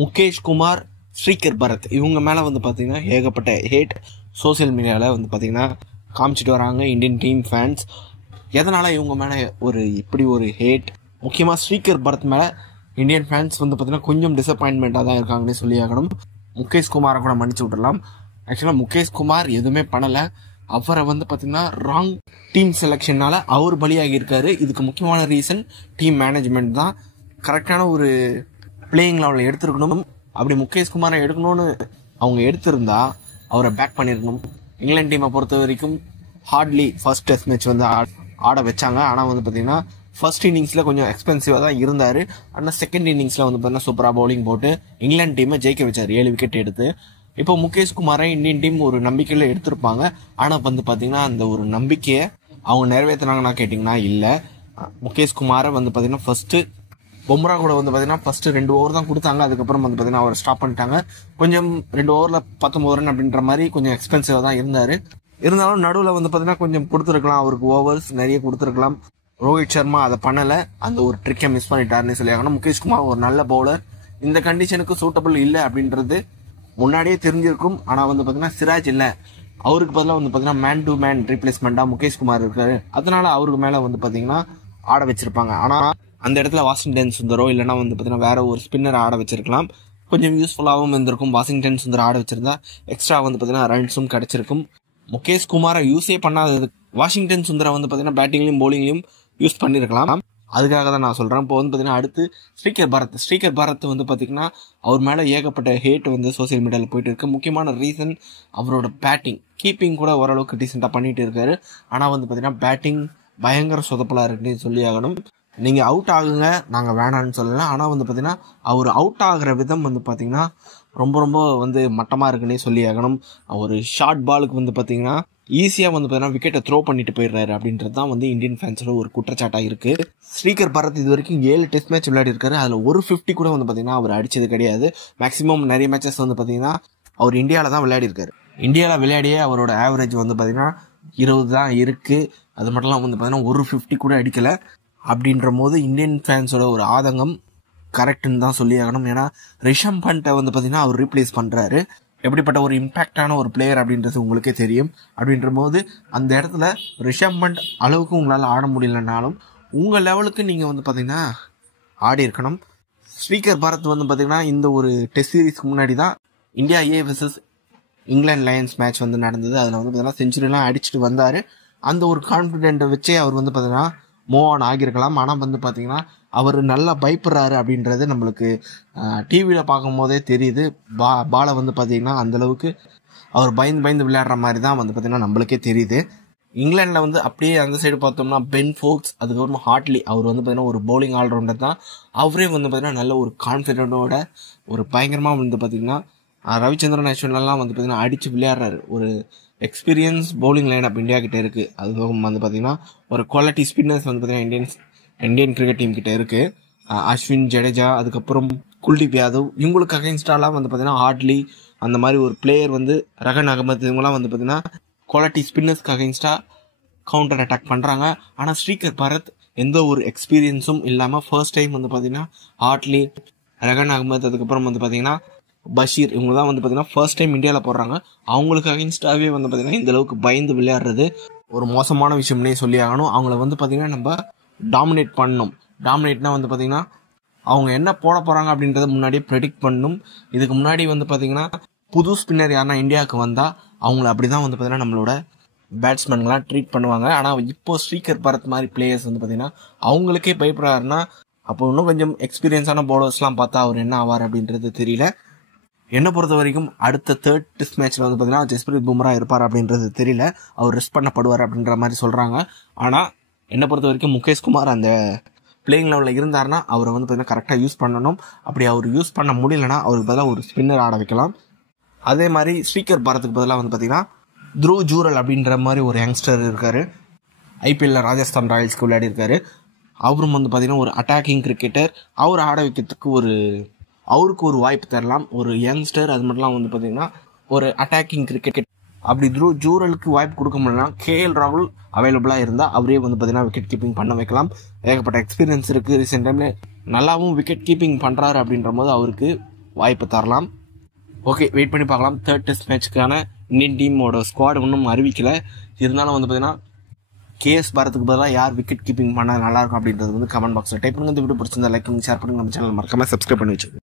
முகேஷ் குமார், ஸ்ரீகர் பரத் இவங்க மேலே வந்து பார்த்தீங்கன்னா ஏகப்பட்ட ஹேட் சோசியல் மீடியாவில் வந்து பார்த்தீங்கன்னா காமிச்சிட்டு வராங்க இந்தியன் டீம் ஃபேன்ஸ். எதனால் இவங்க மேலே இப்படி ஒரு ஹேட்? முக்கியமாக ஸ்ரீகர் பரத் மேலே இந்தியன் ஃபேன்ஸ் வந்து பார்த்தீங்கன்னா கொஞ்சம் டிசப்பாயின்மெண்ட்டாக தான் இருக்காங்கன்னே சொல்லி ஆகணும். முகேஷ் குமாரை கூட மன்னிச்சு விட்டுடலாம். ஆக்சுவலாக முகேஷ் குமார் எதுவுமே பண்ணலை. அவரை வந்து பார்த்தீங்கன்னா ராங் டீம் செலெக்ஷனால் அவர் பலியாகி இருக்காரு. இதுக்கு முக்கியமான ரீசன் டீம் மேனேஜ்மெண்ட் தான். கரெக்டான ஒரு பிளேயிங் லெவலில் எடுத்துருக்கணும். அப்படி முகேஷ் குமாரை எடுக்கணும்னு அவங்க எடுத்திருந்தா அவரை பேக் பண்ணியிருக்கணும். இங்கிலாந்து டீமை பொறுத்த வரைக்கும் ஹார்ட்லி ஃபர்ஸ்ட் டெஸ்ட் மேட்ச் வந்து ஆட வச்சாங்க. ஆனால் வந்து பார்த்தீங்கன்னா ஃபர்ஸ்ட் இன்னிங்ஸில் கொஞ்சம் எக்ஸ்பென்சிவாக தான் இருந்தார். ஆனால் செகண்ட் இன்னிங்ஸில் வந்து பார்த்தீங்கன்னா சூப்பராக பவுலிங் போட்டு இங்கிலாந்து டீமை ஜெயிக்க வச்சார் 7 விக்கெட் எடுத்து. இப்போ முகேஷ் குமாரை இந்தியன் டீம் ஒரு நம்பிக்கையில் எடுத்திருப்பாங்க. ஆனால் வந்து பார்த்தீங்கன்னா அந்த ஒரு நம்பிக்கையை அவங்க நிறைவேற்றினாங்கன்னா கேட்டிங்கன்னா இல்லை. முகேஷ் குமாரை வந்து பார்த்தீங்கன்னா ஃபர்ஸ்ட்டு பும்ரா கூட வந்து பார்த்தீங்கன்னா ஃபர்ஸ்ட்டு 2 ஓவர் தான் கொடுத்தாங்க. அதுக்கப்புறம் வந்து பார்த்தீங்கன்னா அவர் ஸ்டாப் பண்ணிட்டாங்க. கொஞ்சம் 2 ஓவரில் 19 ரன் அப்படின்ற மாதிரி கொஞ்சம் எக்ஸ்பென்சிவாக தான் இருந்தார். இருந்தாலும் நடுவில் வந்து பார்த்தீங்கன்னா கொஞ்சம் கொடுத்துருக்கலாம், அவருக்கு ஓவர்ஸ் நிறைய கொடுத்துருக்கலாம். ரோஹித் சர்மா அதை பண்ணலை, அந்த ஒரு ட்ரிக்கை மிஸ் பண்ணிட்டாருன்னு சொல்லி ஆகணும். முகேஷ் குமார் ஒரு நல்ல பவுலர், இந்த கண்டிஷனுக்கு சூட்டபிள் இல்லை அப்படின்றது முன்னாடியே தெரிஞ்சிருக்கும். ஆனால் வந்து பார்த்தீங்கன்னா சிராஜ் இல்லை, அவருக்கு பதிலாக வந்து பார்த்தீங்கன்னா மேன் டு மேன் ரீப்ளேஸ்மெண்ட்டாக முகேஷ் குமார் இருக்காரு. அதனால அவருக்கு மேலே வந்து பார்த்தீங்கன்னா ஆட வச்சிருப்பாங்க. ஆனால் அந்த இடத்துல வாஷிங்டன் சுந்தரோ இல்லைனா வந்து பார்த்தீங்கன்னா வேற ஒரு ஸ்பின்னர் ஆட வச்சிருக்கலாம். கொஞ்சம் யூஸ்ஃபுல்லாகவும் இருந்திருக்கும். வாஷிங்டன் சுந்தர் ஆட வச்சிருந்தா எக்ஸ்ட்ரா வந்து பார்த்தீங்கன்னா ரன்ஸும் கிடைச்சிருக்கும். முகேஷ் குமாரை யூஸே பண்ணாதது வாஷிங்டன் சுந்தரை வந்து பார்த்தீங்கன்னா பேட்டிங்லையும் பவுலிங்லையும் யூஸ் பண்ணியிருக்கலாம். அதுக்காக தான் நான் சொல்கிறேன். இப்போ வந்து பார்த்தீங்கன்னா அடுத்து ஸ்ரீகர் பரத் வந்து பார்த்தீங்கன்னா அவர் மேலே ஏகப்பட்ட ஹேட் வந்து சோசியல் மீடியாவில் போயிட்டு இருக்கு. முக்கியமான ரீசன் அவரோட பேட்டிங், கீப்பிங் கூட ஓரளவுக்கு டீசெண்டாக பண்ணிட்டு இருக்காரு. ஆனால் வந்து பார்த்தீங்கன்னா பேட்டிங் பயங்கர சொதப்பலாக இருக்குன்னு சொல்லி ஆகணும். நீங்கள் அவுட் ஆகுங்க, நாங்கள் வேணான்னு சொல்லலாம். ஆனால் வந்து பார்த்தீங்கன்னா அவர் அவுட் ஆகிற விதம் வந்து பார்த்தீங்கன்னா ரொம்ப வந்து மட்டமாக இருக்குன்னே சொல்லி ஆகணும். ஒரு ஷார்ட் பாலுக்கு வந்து பார்த்தீங்கன்னா ஈஸியாக வந்து பார்த்தீங்கன்னா விக்கெட்டை த்ரோ பண்ணிட்டு போயிடுறாரு அப்படின்றது தான் வந்து இந்தியன் ஃபேன்ஸோட ஒரு குற்றச்சாட்டாக இருக்குது. ஸ்ரீகர் பரத் இது வரைக்கும் 7 டெஸ்ட் மேட்ச் விளையாடி இருக்காரு. அதில் ஒரு 50 கூட வந்து பார்த்தீங்கன்னா அவர் அடித்தது கிடையாது. மேக்ஸிமம் நிறைய மேட்சஸ் வந்து பார்த்தீங்கன்னா அவர் இந்தியாவில் தான் விளையாடி இருக்காரு. இந்தியாவில் விளையாடியே அவரோட ஆவரேஜ் வந்து பார்த்தீங்கன்னா 20 தான் இருக்குது. அது மட்டும்லாம் வந்து பார்த்தீங்கன்னா ஒரு 50 கூட அடிக்கலை. அப்படின்ற போது இந்தியன் ஃபேன்ஸோட ஒரு ஆதங்கம் கரெக்டுன்னு தான் சொல்லி ஆகணும். ஏன்னா ரிஷப் பண்ட்டை வந்து பார்த்தீங்கன்னா அவர் ரீப்ளேஸ் பண்ணுறாரு. எப்படிப்பட்ட ஒரு இம்பேக்டான ஒரு பிளேயர் அப்படின்றது உங்களுக்கே தெரியும். அப்படின்ற போது அந்த இடத்துல ரிஷப் பண்ட் அளவுக்கு உங்களால் ஆட முடியலனாலும் உங்கள் லெவலுக்கு நீங்கள் வந்து பார்த்தீங்கன்னா ஆடி இருக்கணும். ஸ்ரீகர் பரத் வந்து பார்த்தீங்கன்னா இந்த ஒரு டெஸ்ட் சீரீஸ்க்கு முன்னாடி தான் India A vs England Lions match வந்து நடந்தது. அதில் வந்து பார்த்தீங்கன்னா செஞ்சுரிலாம் அடிச்சுட்டு வந்தார். அந்த ஒரு கான்ஃபிடென்ட்டை வச்சே அவர் வந்து பார்த்தீங்கன்னா மூவ் ஆன் ஆகியிருக்கலாம். ஆனால் வந்து பார்த்தீங்கன்னா அவர் நல்லா பயப்படுறாரு அப்படின்றது நம்மளுக்கு டிவியில் பார்க்கும் போதே தெரியுது. பாலை வந்து பார்த்தீங்கன்னா அந்தளவுக்கு அவர் பயந்து விளையாடுற மாதிரி தான் வந்து பார்த்தீங்கன்னா நம்மளுக்கே தெரியுது. இங்கிலாண்டில் வந்து அப்படியே அந்த சைடு பார்த்தோம்னா பென் ஃபோக்ஸ், அதுக்கப்புறமா ஹார்ட்லி, அவர் வந்து பார்த்தீங்கன்னா ஒரு பவுலிங் ஆல்ரவுண்டர் தான். அவரே வந்து பார்த்தீங்கன்னா நல்ல ஒரு கான்ஃபிடென்ட்டோட ஒரு பயங்கரமாக வந்து பார்த்தீங்கன்னா ரவிச்சந்திரன் அஸ்வின்லாம் வந்து பார்த்தீங்கன்னா அடித்து விளையாடுறாரு. ஒரு experience bowling line up India கிட்டே இருக்குது. அதுவும் வந்து பார்த்தீங்கன்னா ஒரு குவாலிட்டி ஸ்பின்னர்ஸ் வந்து பார்த்தீங்கன்னா இந்தியன் கிரிக்கெட் டீம் கிட்டே இருக்குது. அஸ்வின், ஜடேஜா, அதுக்கப்புறம் குல்தீப் யாதவ், இவங்களுக்கு அகைன்ஸ்டாலாம் வந்து பார்த்தீங்கன்னா ஹார்ட்லி அந்த மாதிரி ஒரு பிளேயர் வந்து ரஹன் அகமது, இவங்களாம் வந்து பார்த்தீங்கன்னா குவாலிட்டி ஸ்பின்னர்ஸ்க்கு அகைன்ஸ்டாக கவுண்டர் அட்டாக் பண்ணுறாங்க. ஆனால் ஸ்ரீகர் பரத் எந்த ஒரு எக்ஸ்பீரியன்ஸும் இல்லாமல் ஃபர்ஸ்ட் டைம் வந்து பார்த்தீங்கன்னா ஹார்ட்லி, ரஹன் அகமது, அதுக்கப்புறம் வந்து பார்த்தீங்கன்னா பஷீர், இவங்க தான் வந்து பார்த்தீங்கன்னா ஃபர்ஸ்ட் டைம் இந்தியாவில் போடுறாங்க. அவங்களுக்கு அகைன்ஸ்டாகவே வந்து பார்த்தீங்கன்னா இந்த அளவுக்கு பயந்து விளையாடுறது ஒரு மோசமான விஷயம்னே சொல்லி ஆகணும். அவங்கள வந்து பார்த்தீங்கன்னா நம்ம டாமினேட் பண்ணணும். டாமினேட்னா வந்து பார்த்தீங்கன்னா அவங்க என்ன போட போகிறாங்க அப்படின்றத முன்னாடியே ப்ரெடிக்ட் பண்ணணும். இதுக்கு முன்னாடி வந்து பார்த்தீங்கன்னா புது ஸ்பின்னர் யாருன்னா இந்தியாவுக்கு வந்தால் அவங்கள அப்படி தான் வந்து பார்த்தீங்கன்னா நம்மளோட பேட்ஸ்மேன்களாம் ட்ரீட் பண்ணுவாங்க. ஆனால் இப்போ ஸ்ரீகர் பரத் மாதிரி பிளேயர்ஸ் வந்து பார்த்தீங்கன்னா அவங்களுக்கே பயப்படுறாருன்னா அப்போ இன்னும் கொஞ்சம் எக்ஸ்பீரியன்ஸான பவுலர்ஸ்லாம் பார்த்தா அவர் என்ன ஆவார் அப்படின்றது தெரியல. என்னை பொறுத்த வரைக்கும் அடுத்த 3rd டெஸ்ட் மேட்ச்சில் வந்து பார்த்தீங்கன்னா ஜஸ்பிரீத் பும்ரா இருப்பார் அப்படின்றது தெரியல. அவர் ரெஸ்ட் பண்ணப்படுவார் அப்படின்ற மாதிரி சொல்கிறாங்க. ஆனால் என்னை பொறுத்த வரைக்கும் முகேஷ் குமார் அந்த பிளேயிங் லெவலில் இருந்தார்னா அவரை வந்து பார்த்தீங்கன்னா கரெக்டாக யூஸ் பண்ணணும். அப்படி அவர் யூஸ் பண்ண முடியலன்னா அவருக்கு பதிலாக ஒரு ஸ்பின்னர் ஆட வைக்கலாம். அதே மாதிரி ஸ்ரீகர் பரத்துக்கு பதிலாக வந்து பார்த்தீங்கன்னா த்ருவ் ஜூரல் அப்படின்ற மாதிரி ஒரு யங்ஸ்டர் இருக்கார். ஐபிஎல்ல ராஜஸ்தான் ராயல்ஸ்க்கு விளையாடி இருக்காரு. அவரும் வந்து பார்த்தீங்கன்னா ஒரு அட்டாக்கிங் கிரிக்கெட்டர். அவர் ஆட வைக்கிறதுக்கு அவருக்கு ஒரு வாய்ப்பு தரலாம். ஒரு யங்ஸ்டர், அது மட்டும் வந்து பார்த்தீங்கன்னா ஒரு அட்டாக்கிங் கிரிக்கெட். அப்படி த்ருவ் ஜூரலுக்கு வாய்ப்பு கொடுக்க முடியலன்னா KL ராகுல் அவைலபிளாக இருந்தால் அவரே வந்து பார்த்தீங்கன்னா விக்கெட் கீப்பிங் பண்ண வைக்கலாம். ஏகப்பட்ட எக்ஸ்பீரியன்ஸ் இருக்குது. ரீசெண்ட் டைமில் நல்லாவும் விக்கெட் கீப்பிங் பண்ணுறாரு அப்படின்ற போது அவருக்கு வாய்ப்பு தரலாம். ஓகே, வெயிட் பண்ணி பார்க்கலாம். தேர்ட் டெஸ்ட் மேட்ச்க்கான இந்தியன் டீமோட ஸ்குவாட் இன்னும் அறிவிக்கல. இருந்தாலும் வந்து பார்த்தீங்கன்னா கேஎஸ் பாரத்துக்கு பதிலாக யார் விக்கெட் கீப்பிங் பண்ணால் நல்லாயிருக்கும் அப்படின்றது வந்து கமெண்ட் பாக்ஸில் டைப் பண்ணுங்க. இந்த வீடியோ பிடிச்சிருந்தா லைக் பண்ணி ஷேர் பண்ணுங்க. நம்ம சேனல் மறக்காம சப்ஸ்கிரைப் பண்ணி வச்சுக்கோங்க.